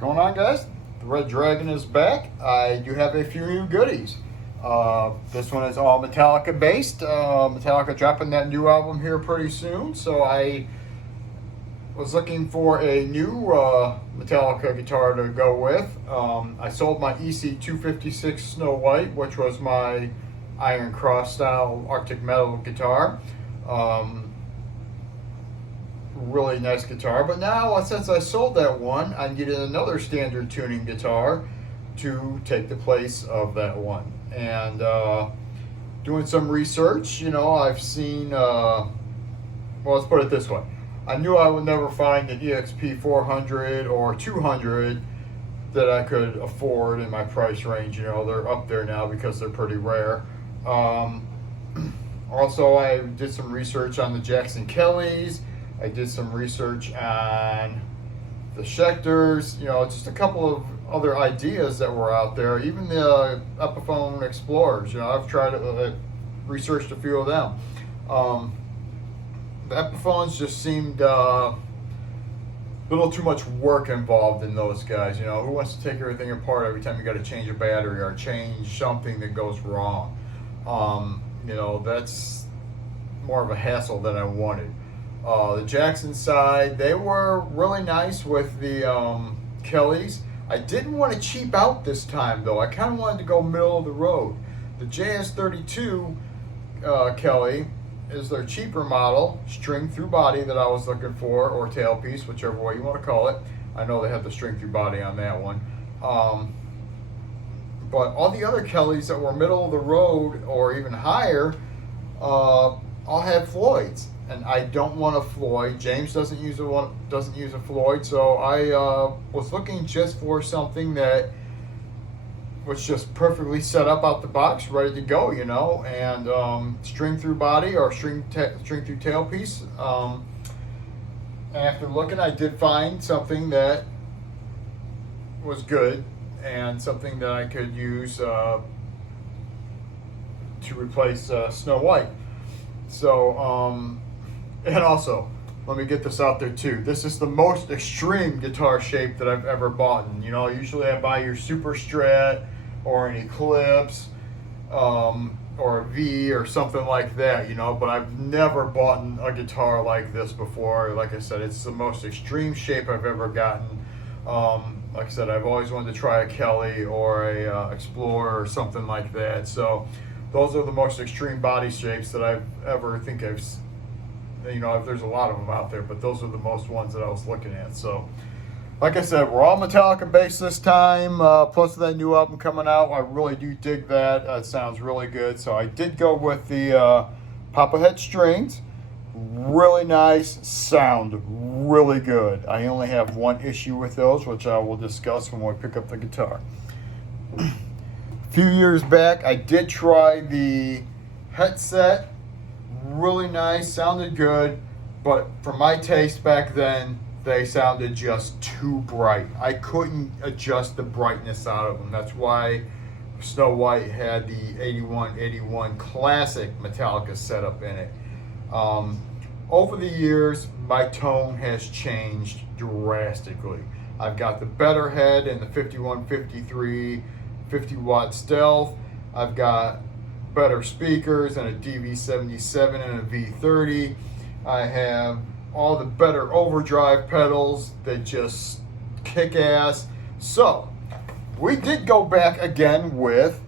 going on, guys? The Red Dragon is back. I do have a few new goodies. This one is all MetallicA based. MetallicA dropping that new album here pretty soon, so I was looking for a new MetallicA guitar to go with. I sold my EC256 Snow White, which was my Iron Cross style Arctic metal guitar. Really nice guitar, but now since I sold that one, I'm getting another standard tuning guitar to take the place of that one. And doing some research, you know, I've seen, well, let's put it this way. I knew I would never find an EXP 400 or 200 that I could afford in my price range. You know, they're up there now because they're pretty rare. Also, I did some research on the Jackson Kellys. I did some research on the Schecters, you know, just a couple of other ideas that were out there. Even the Epiphone Explorers, you know, I've tried to researched a few of them. The Epiphones just seemed a little too much work involved in those guys. You know, who wants to take everything apart every time you got to change a battery or change something that goes wrong? You know, that's more of a hassle than I wanted. The Jackson side, they were really nice with the Kellys. I didn't want to cheap out this time, though. I kind of wanted to go middle of the road. The JS32 Kelly is their cheaper model, string through body that I was looking for, or tailpiece, whichever way you want to call it. I know they have the string through body on that one. But all the other Kellys that were middle of the road or even higher all had Floyds. And I don't want a Floyd. James doesn't use a Floyd, so I was looking just for something that was just perfectly set up out the box, ready to go, you know, and string through body or string through tailpiece. After looking, I did find something that was good and something that I could use to replace Snow White. So. And also, let me get this out there too. This is the most extreme guitar shape that I've ever bought. You know, usually I buy your Super Strat or an Eclipse or a V or something like that, you know, but I've never bought a guitar like this before. Like I said, it's the most extreme shape I've ever gotten. Like I said, I've always wanted to try a Kelly or a Explorer or something like that. So those are the most extreme body shapes that I've ever you know, there's a lot of them out there, but those are the most ones that I was looking at. So, like I said, we're all MetallicA based this time. Plus that new album coming out, I really do dig that. It sounds really good. So I did go with the Papa Head strings. Really nice, sound really good. I only have one issue with those, which I will discuss when we pick up the guitar. A few years back, I did try the Het Set. Really nice, sounded good, but for my taste back then, they sounded just too bright. I couldn't adjust the brightness out of them. That's why Snow White had the 8181 classic MetallicA setup in it. Over the years, my tone has changed drastically. I've got the better head and the 5153 50-watt stealth. I've got better speakers and a DV77 and a V30. I have all the better overdrive pedals that just kick ass. So we did go back again with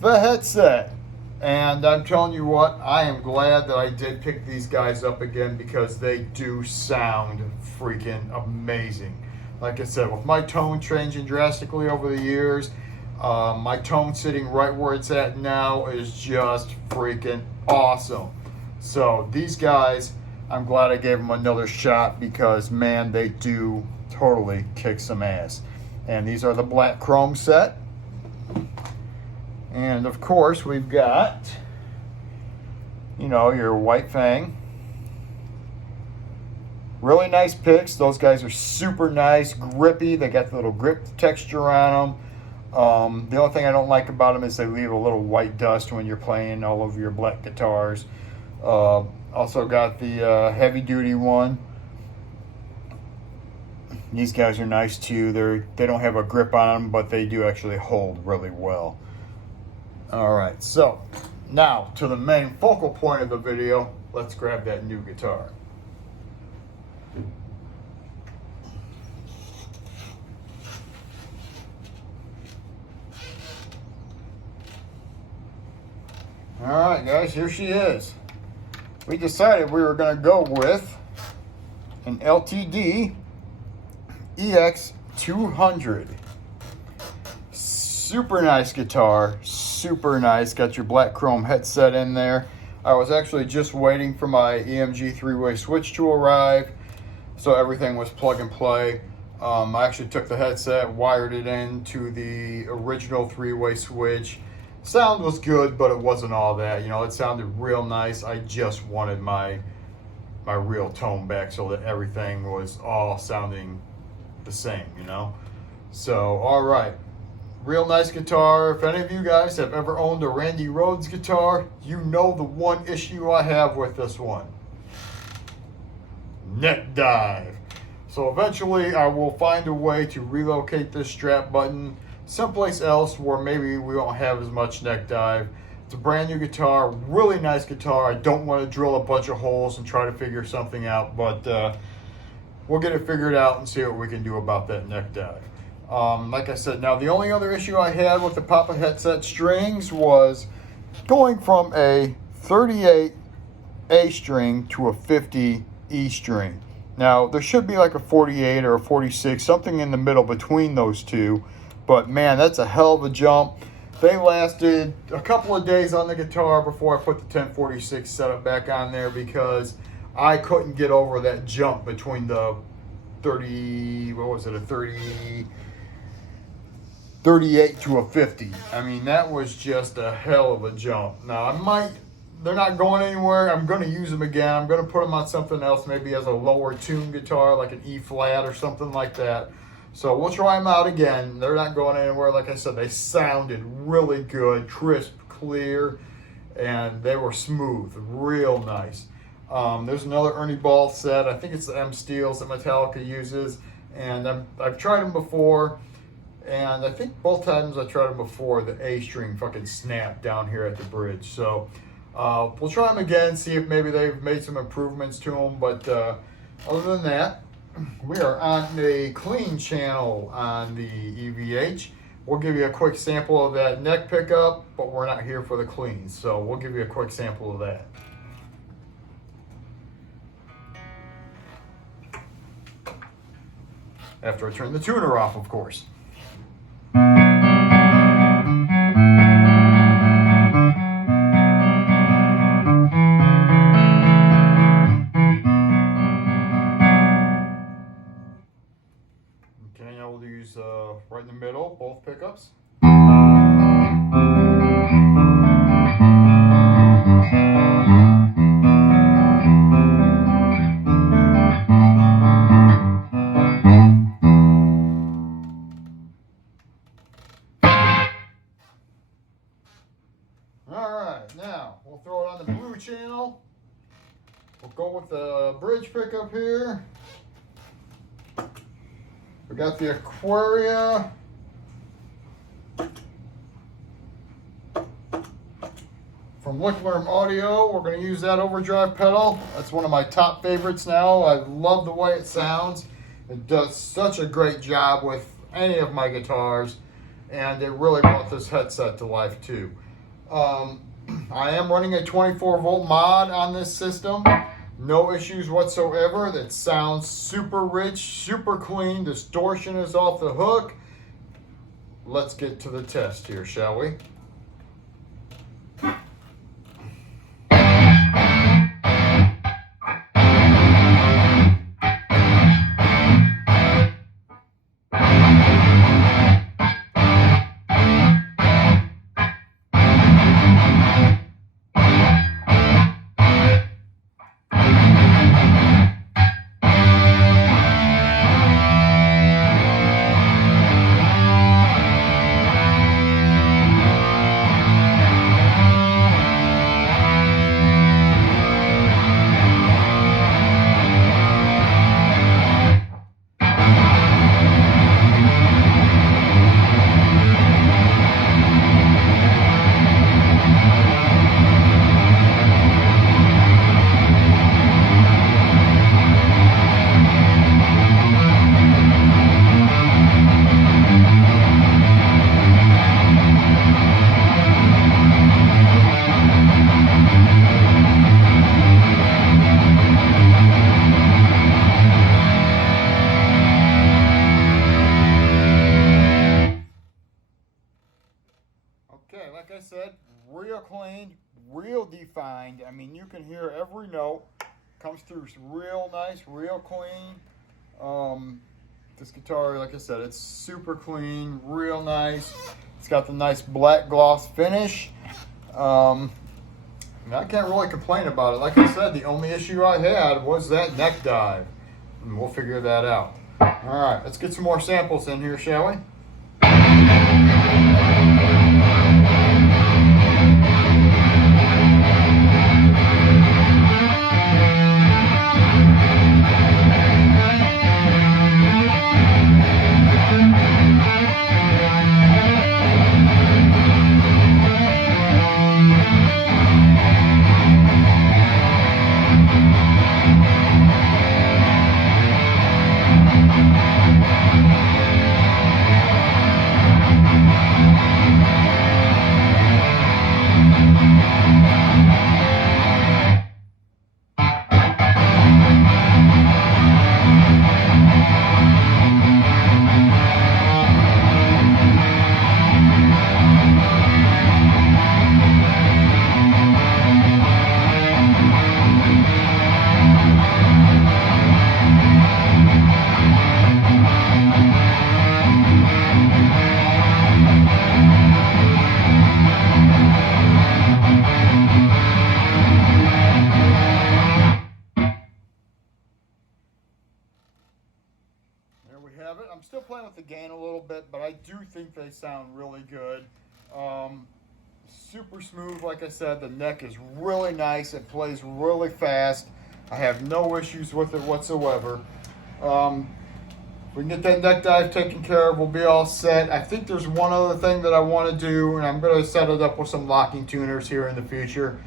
the Het Set, and I'm telling you what, I am glad that I did pick these guys up again because they do sound freaking amazing. Like I said, with my tone changing drastically over the years, my tone sitting right where it's at now is just freaking awesome. So these guys, I'm glad I gave them another shot because, man, they do totally kick some ass. And these are the black chrome set. And of course, we've got, you know, your white fang. Really nice picks. Those guys are super nice, grippy. They got the little grip texture on them. The only thing I don't like about them is they leave a little white dust when you're playing all over your black guitars. Also got the heavy duty one. These guys are nice too. They don't have a grip on them, but they do actually hold really well. All right, so now to the main focal point of the video. Let's grab that new guitar. All right, guys, here she is. We decided we were going to go with an LTD EX200. Super nice guitar, super nice. Got your black chrome headset in there. I was actually just waiting for my EMG three-way switch to arrive, so everything was plug and play. I actually took the headset, wired it into the original three-way switch. Sound was good, but it wasn't all that. You know, it sounded real nice. I just wanted my real tone back so that everything was all sounding the same, you know? So, all right. Real nice guitar. If any of you guys have ever owned a Randy Rhoads guitar, you know the one issue I have with this one. Neck dive. So eventually I will find a way to relocate this strap button someplace else where maybe we won't have as much neck dive. It's a brand new guitar, really nice guitar. I don't want to drill a bunch of holes and try to figure something out, but we'll get it figured out and see what we can do about that neck dive. Like I said, now the only other issue I had with the Papa headset strings was going from a 38 A string to a 50 E string. Now there should be like a 48 or a 46, something in the middle between those two. But man, that's a hell of a jump. They lasted a couple of days on the guitar before I put the 1046 setup back on there because I couldn't get over that jump between the 38 to a 50. I mean, that was just a hell of a jump. Now, they're not going anywhere. I'm going to use them again. I'm going to put them on something else, maybe as a lower tune guitar, like an E flat or something like that. So we'll try them out again. They're not going anywhere. Like I said, they sounded really good, crisp, clear, and they were smooth, real nice. There's another Ernie Ball set. I think it's the M Steels that Metallica uses, and I've tried them before, and I think both times I tried them before, the A string fucking snapped down here at the bridge. So we'll try them again, see if maybe they've made some improvements to them, but other than that, we are on the clean channel on the EVH. We'll give you a quick sample of that neck pickup, but we're not here for the clean, so we'll give you a quick sample of that. After I turn the tuner off, of course. Okay, now we'll use right in the middle, both pickups. Alright, now we'll throw it on the blue channel. We'll go with the bridge pickup here. We got the Aquaria. From Lickworm Audio. We're going to use that overdrive pedal. That's one of my top favorites now. I love the way it sounds. It does such a great job with any of my guitars, and it really brought this headset to life too. I am running a 24 volt mod on this system. No issues whatsoever. That sounds super rich, super clean. Distortion is off the hook. Let's get to the test here, shall we? clean, real defined. I mean, you can hear every note. Comes through real nice, real clean. This guitar, like I said, it's super clean, real nice. It's got the nice black gloss finish. I can't really complain about it. Like I said, the only issue I had was that neck dive. And we'll figure that out. All right, let's get some more samples in here, shall we? There we have it. I'm still playing with the gain a little bit, but I do think they sound really good. Super smooth, like I said. The neck is really nice. It plays really fast. I have no issues with it whatsoever. If we can get that neck dive taken care of, we'll be all set. I think there's one other thing that I want to do, and I'm going to set it up with some locking tuners here in the future.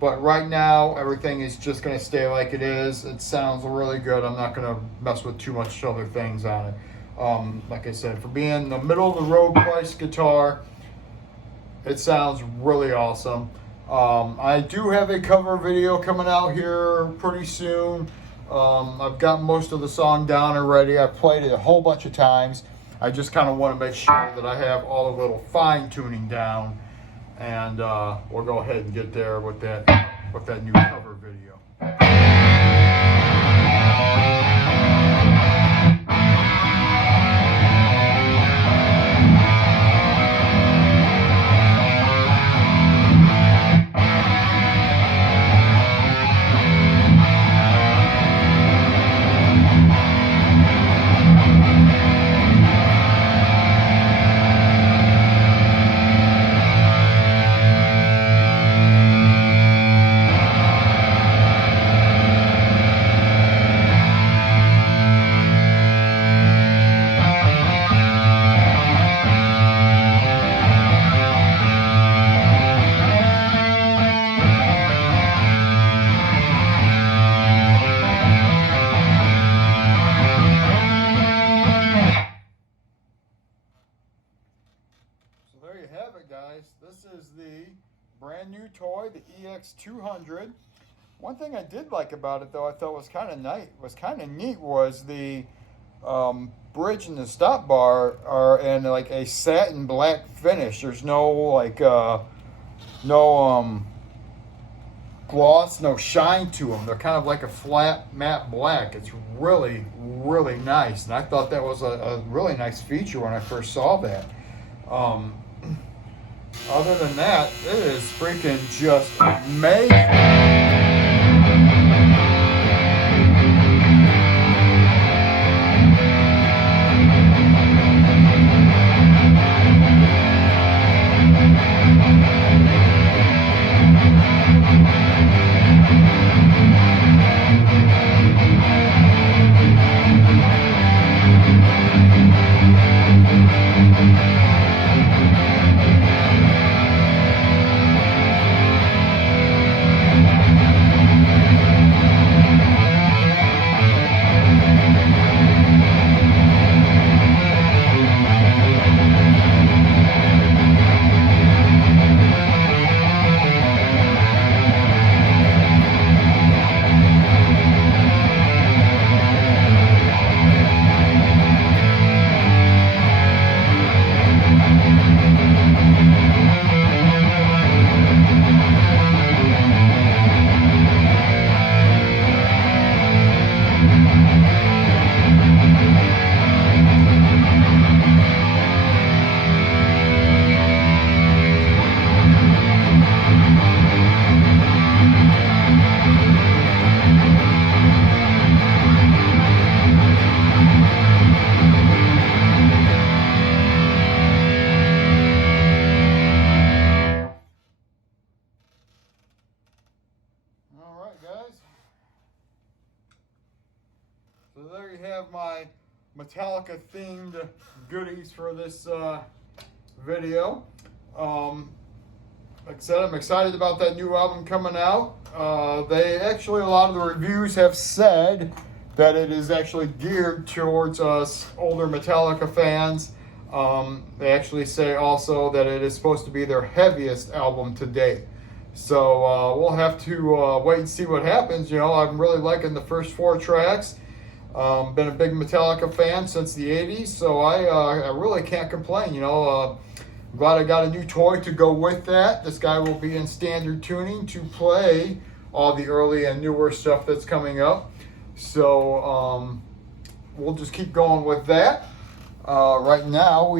But right now, everything is just going to stay like it is. It sounds really good. I'm not going to mess with too much other things on it. Like I said, for being the middle of the road price guitar, it sounds really awesome. I do have a cover video coming out here pretty soon. I've got most of the song down already. I've played it a whole bunch of times. I just kind of want to make sure that I have all the little fine tuning down. And we'll go ahead and get there with that new cover video. There you have it, guys. This is the brand new toy, the EX200. One thing I did like about it, though, I thought was kind of neat, was the bridge and the stop bar are in like a satin black finish. There's no like gloss, no shine to them. They're kind of like a flat matte black. It's really, really nice, and I thought that was a really nice feature when I first saw that. Other than that, it is freaking just amazing. my Metallica themed goodies for this video. Like I said, I'm excited about that new album coming out. They actually, a lot of the reviews have said that it is actually geared towards us older Metallica fans. They actually say also that it is supposed to be their heaviest album to date. So we'll have to wait and see what happens. You know, I'm really liking the first 4 tracks. Been a big Metallica fan since the 80s, so I really can't complain. You know, I'm glad I got a new toy to go with that. This guy will be in standard tuning to play all the early and newer stuff that's coming up. So we'll just keep going with that. Right now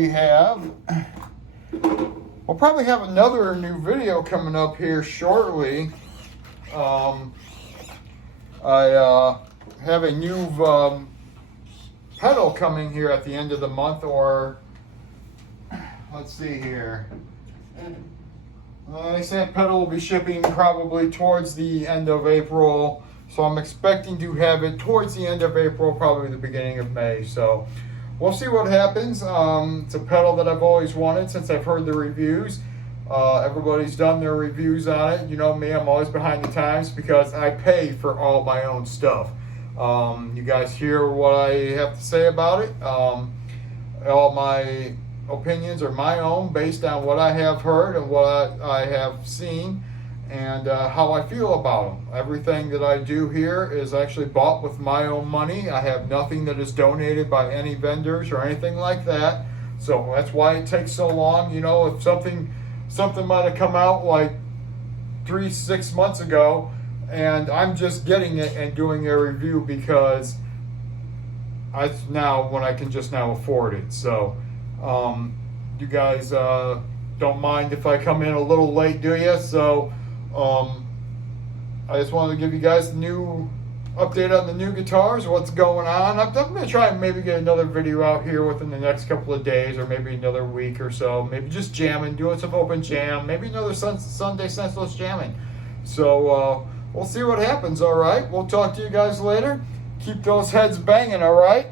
we'll probably have another new video coming up here shortly. I have a new pedal coming here at the end of the month, or let's see here. They say pedal will be shipping probably towards the end of April, so I'm expecting to have it towards the end of April, probably the beginning of May. So we'll see what happens. It's a pedal that I've always wanted since I've heard the reviews. Everybody's done their reviews on it. You know me, I'm always behind the times because I pay for all my own stuff. You guys hear what I have to say about it. All my opinions are my own, based on what I have heard and what I have seen, and how I feel about them. Everything that I do here is actually bought with my own money. I have nothing that is donated by any vendors or anything like that. So that's why it takes so long. You know, if something might have come out like 3-6 months ago, and I'm just getting it and doing a review because when I can just now afford it. So you guys don't mind if I come in a little late, do you? So I just wanted to give you guys the new update on the new guitars, what's going on. I'm going to try and maybe get another video out here within the next couple of days, or maybe another week or so. Maybe just jamming, doing some open jam, maybe another Sunday senseless jamming. So we'll see what happens, all right? We'll talk to you guys later. Keep those heads banging, all right?